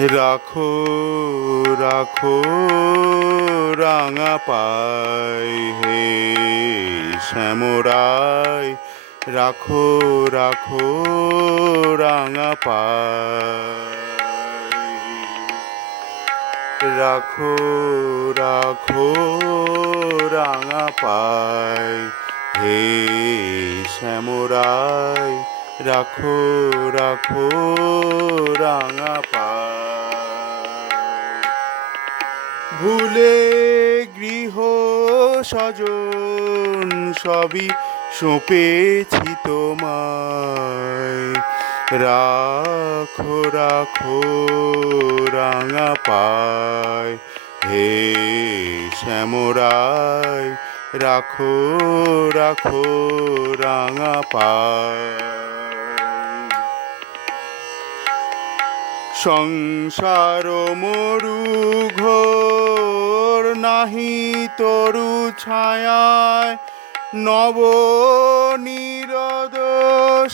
রাখো রাখো, রাঙা পাই হে শ্যামরাই রাখো রাখো, রাঙা পাই। রাখো রাখো, রাঙা পাই হে শ্যামরাই রাখো রাখো, রাঙা পাই। ভুলে গৃহ স্বজন সবই সঁপেছি তোমায়। রাখো রাখো, রাঙা পায়। হে শ্যামরাই রাখো রাখো, রাঙা পায়। সংসার মরু তরু ছায়ায় নব নিরদ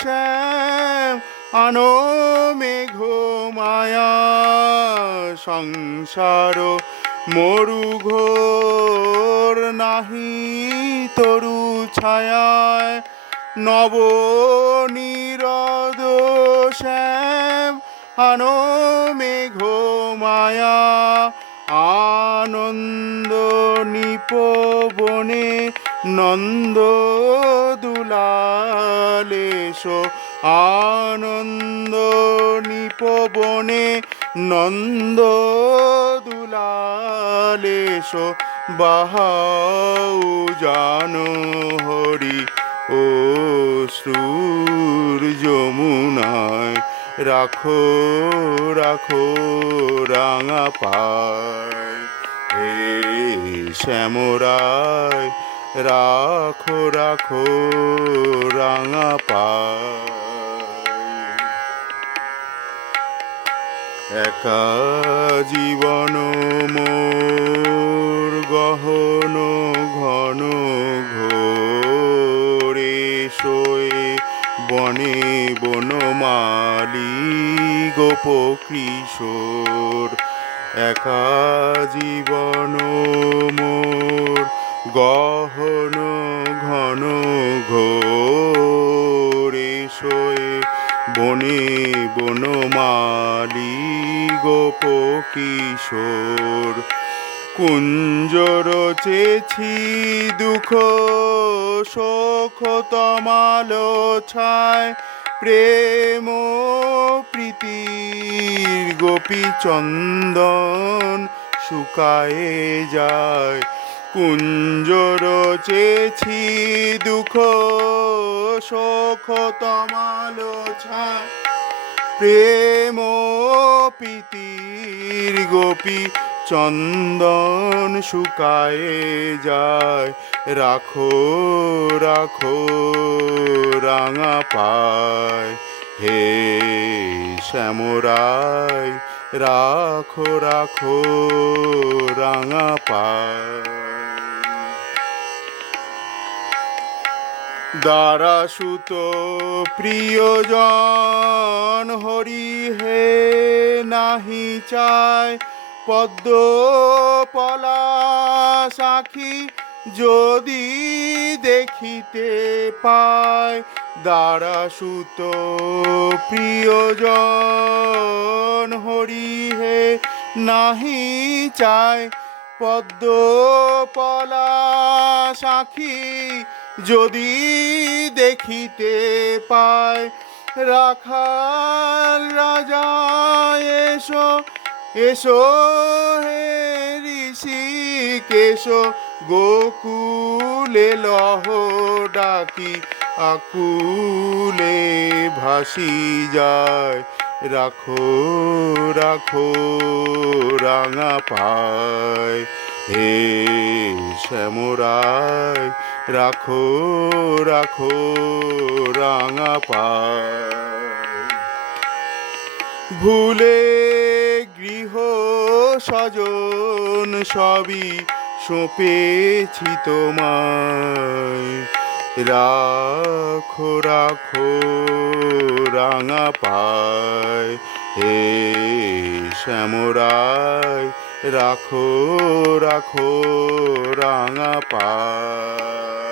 শ্যাম, আনো মেঘ মায়া সংসার মরু ঘোর নাহি তরু ছায়ায় নব নিরদ শ্যাম, আনো মেঘ মায়া, আনন্দ নিপবনে নন্দ দুলালেশ, আনন্দ নিপবনে নন্দ দুলালেশ, বাহাউ জানো হরি ও সুর যমুনায় রাখো রাখো রাঙা পায়। শ্যামরায়, রাখো রাখো, রাঙা পায়। একা জীবন মোর গহন ঘন ঘোরে শোয়ে বনে বনমালি গোপ কিশোর একা জীবন মোর গহন ঘন ঘোরে শোয়ে বনে বনমালি গোপ কিশোর। কুঞ্জর চেছি দুঃখ শোক তমালো ছায় প্রেম প্রীতির গোপী চন্দন শুকায়ে যায়। কুঞ্জর চেছি দুঃখ তমালো ছায় প্রেম প্রীতির গোপী চন্দন শুকায়ে যায়। রাখো রাখো, রাঙা পায়। হে শ্যামরাই রাখো রাখো, রাঙা পায়। দ্বারা সুত প্রিয়জন হরি হে নাহি চায়। পদ্ম পলা সাখী যদি দেখিতে পায় দ্বারা সুত প্রিয়জন হরি হে, নাহি চায় পদ্ম পলা সাখী যদি দেখিতে পায়। রাখাল রাজা, এসো এসো হে ঋষি, কেশো, গোকুলে লহ ডাকি, আকুলে ভাসি যায়। রাখো রাখো, রাঙা পায়। হে শ্যামরায়, রাখো রাখো, রাঙা পায়। ভুলে গৃহ স্বজন সবই সঁপেছি তোমায়। রাখো রাখো, রাঙা পায়। হে শ্যামরায়, রাখো রাখো, রাঙা পায়।